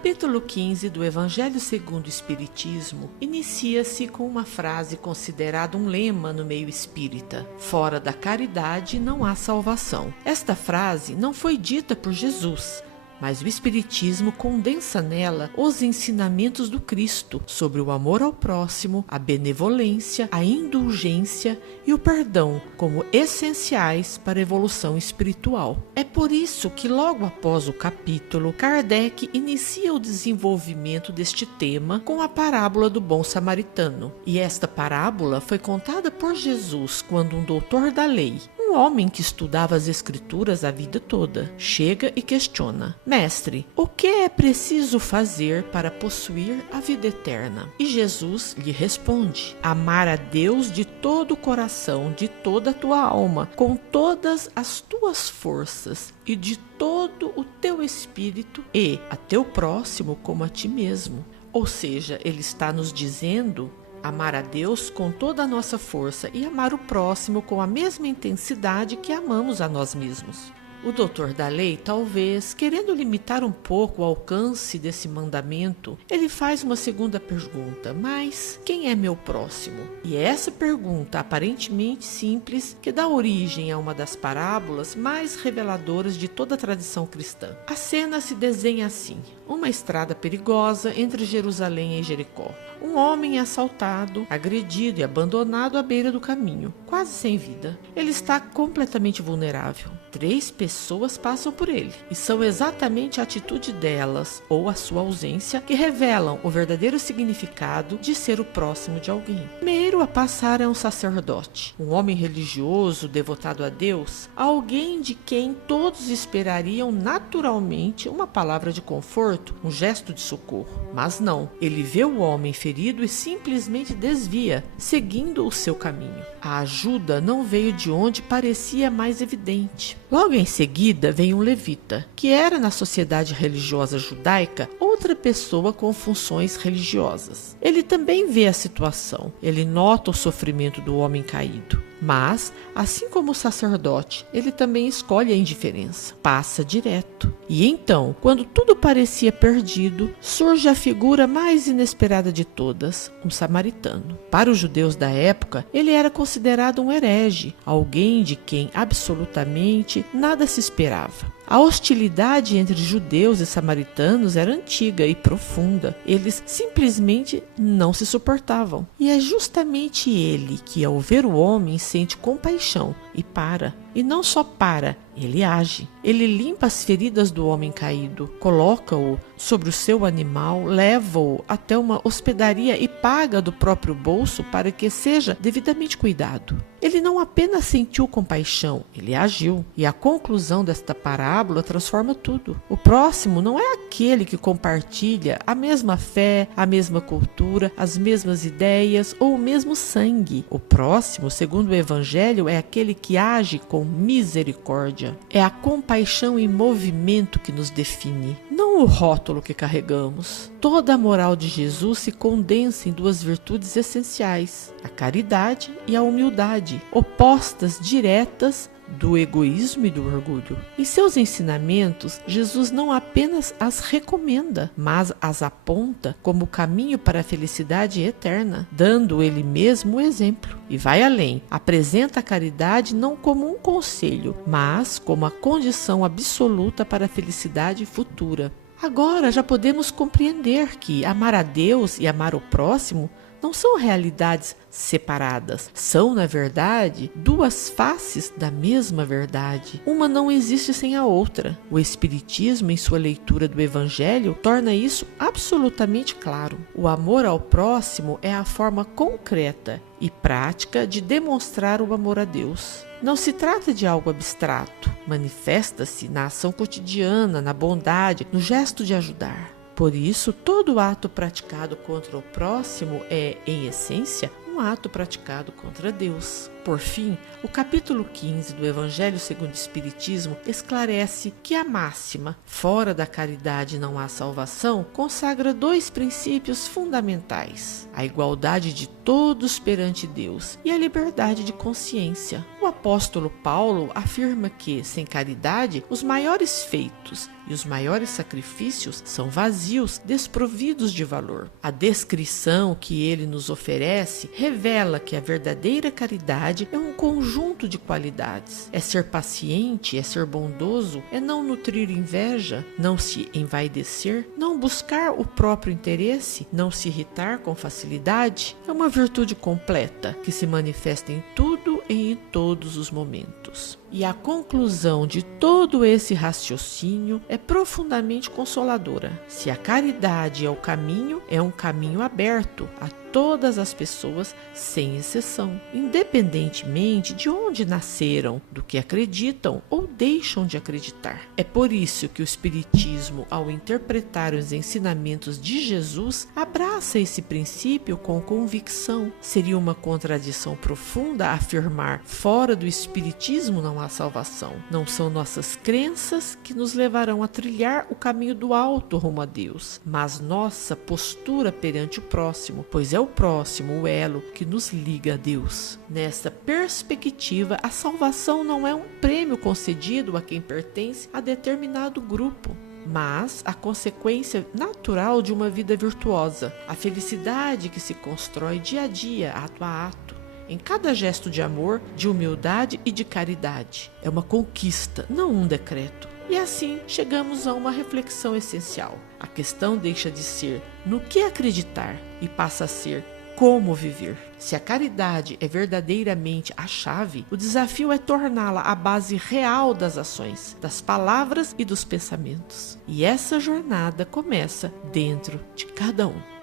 capítulo 15 do Evangelho segundo o Espiritismo inicia-se com uma frase considerada um lema no meio espírita: fora da caridade não há salvação. Esta frase não foi dita por Jesus, mas o Espiritismo condensa nela os ensinamentos do Cristo sobre o amor ao próximo, a benevolência, a indulgência e o perdão como essenciais para a evolução espiritual. É por isso que logo após o capítulo, Kardec inicia o desenvolvimento deste tema com a parábola do bom samaritano. E esta parábola foi contada por Jesus quando um doutor da lei, um homem que estudava as Escrituras a vida toda, chega e questiona: Mestre, o que é preciso fazer para possuir a vida eterna? E Jesus lhe responde: amar a Deus de todo o coração, de toda a tua alma, com todas as tuas forças e de todo o teu espírito, e a teu próximo como a ti mesmo. Ou seja, ele está nos dizendo amar a Deus com toda a nossa força e amar o próximo com a mesma intensidade que amamos a nós mesmos. O doutor da lei, talvez, querendo limitar um pouco o alcance desse mandamento, ele faz uma segunda pergunta: mas quem é meu próximo? E é essa pergunta, aparentemente simples, que dá origem a uma das parábolas mais reveladoras de toda a tradição cristã. A cena se desenha assim: uma estrada perigosa entre Jerusalém e Jericó. Um homem é assaltado, agredido e abandonado à beira do caminho, quase sem vida. Ele está completamente vulnerável. 3 pessoas passam por ele, e são exatamente a atitude delas, ou a sua ausência, que revelam o verdadeiro significado de ser o próximo de alguém. Primeiro a passar é um sacerdote, um homem religioso, devotado a Deus, alguém de quem todos esperariam naturalmente uma palavra de conforto, um gesto de socorro. Mas não, ele vê o homem ferido e simplesmente desvia, seguindo o seu caminho. A ajuda não veio de onde parecia mais evidente. Logo em seguida vem um levita, que era na sociedade religiosa judaica outra pessoa com funções religiosas. Ele também vê a situação, ele nota o sofrimento do homem caído. Mas, assim como o sacerdote, ele também escolhe a indiferença, passa direto. E então, quando tudo parecia perdido, surge a figura mais inesperada de todas, um samaritano. Para os judeus da época, ele era considerado um herege, alguém de quem absolutamente nada se esperava. A hostilidade entre judeus e samaritanos era antiga e profunda. Eles simplesmente não se suportavam. E é justamente ele que, ao ver o homem, sente compaixão e para. E não só para, ele age. Ele limpa as feridas do homem caído, coloca-o sobre o seu animal, leva-o até uma hospedaria e paga do próprio bolso para que seja devidamente cuidado. Ele não apenas sentiu compaixão, ele agiu. E a conclusão desta parábola transforma tudo. O próximo não é aquele que compartilha a mesma fé, a mesma cultura, as mesmas ideias ou o mesmo sangue. O próximo, segundo o Evangelho, é aquele que age com misericórdia. É a compaixão em movimento que nos define, não o rótulo que carregamos. Toda a moral de Jesus se condensa em 2 virtudes essenciais: a caridade e a humildade, opostas diretas do egoísmo e do orgulho. Em seus ensinamentos, Jesus não apenas as recomenda, mas as aponta como caminho para a felicidade eterna, dando ele mesmo o exemplo. E vai além, apresenta a caridade não como um conselho, mas como a condição absoluta para a felicidade futura. Agora já podemos compreender que amar a Deus e amar o próximo não são realidades separadas. São, na verdade, 2 faces da mesma verdade. Uma não existe sem a outra. O Espiritismo, em sua leitura do Evangelho, torna isso absolutamente claro. O amor ao próximo é a forma concreta e prática de demonstrar o amor a Deus. Não se trata de algo abstrato. Manifesta-se na ação cotidiana, na bondade, no gesto de ajudar. Por isso, todo ato praticado contra o próximo é, em essência, um ato praticado contra Deus. Por fim, o capítulo 15 do Evangelho segundo o Espiritismo esclarece que a máxima "fora da caridade não há salvação" consagra dois princípios fundamentais: a igualdade de todos perante Deus e a liberdade de consciência. O apóstolo Paulo afirma que, sem caridade, os maiores feitos e os maiores sacrifícios são vazios, desprovidos de valor. A descrição que ele nos oferece revela que a verdadeira caridade é um conjunto de qualidades. É ser paciente, é ser bondoso, é não nutrir inveja, não se envaidecer, não buscar o próprio interesse, não se irritar com facilidade. É uma virtude completa que se manifesta em tudo e em todos os momentos. E a conclusão de todo esse raciocínio é profundamente consoladora. Se a caridade é o caminho, é um caminho aberto a todas as pessoas, sem exceção, independentemente de onde nasceram, do que acreditam ou deixam de acreditar. É por isso que o Espiritismo, ao interpretar os ensinamentos de Jesus, abraça esse princípio com convicção. Seria uma contradição profunda afirmar: fora do Espiritismo não há salvação. Não são nossas crenças que nos levarão a trilhar o caminho do alto rumo a Deus, mas nossa postura perante o próximo, pois é o próximo o elo que nos liga a Deus. Nessa perspectiva, a salvação não é um prêmio concedido a quem pertence a determinado grupo, mas a consequência natural de uma vida virtuosa, a felicidade que se constrói dia a dia, ato a ato, em cada gesto de amor, de humildade e de caridade. É uma conquista, não um decreto. E assim chegamos a uma reflexão essencial. A questão deixa de ser no que acreditar e passa a ser como viver. Se a caridade é verdadeiramente a chave, o desafio é torná-la a base real das ações, das palavras e dos pensamentos. E essa jornada começa dentro de cada um.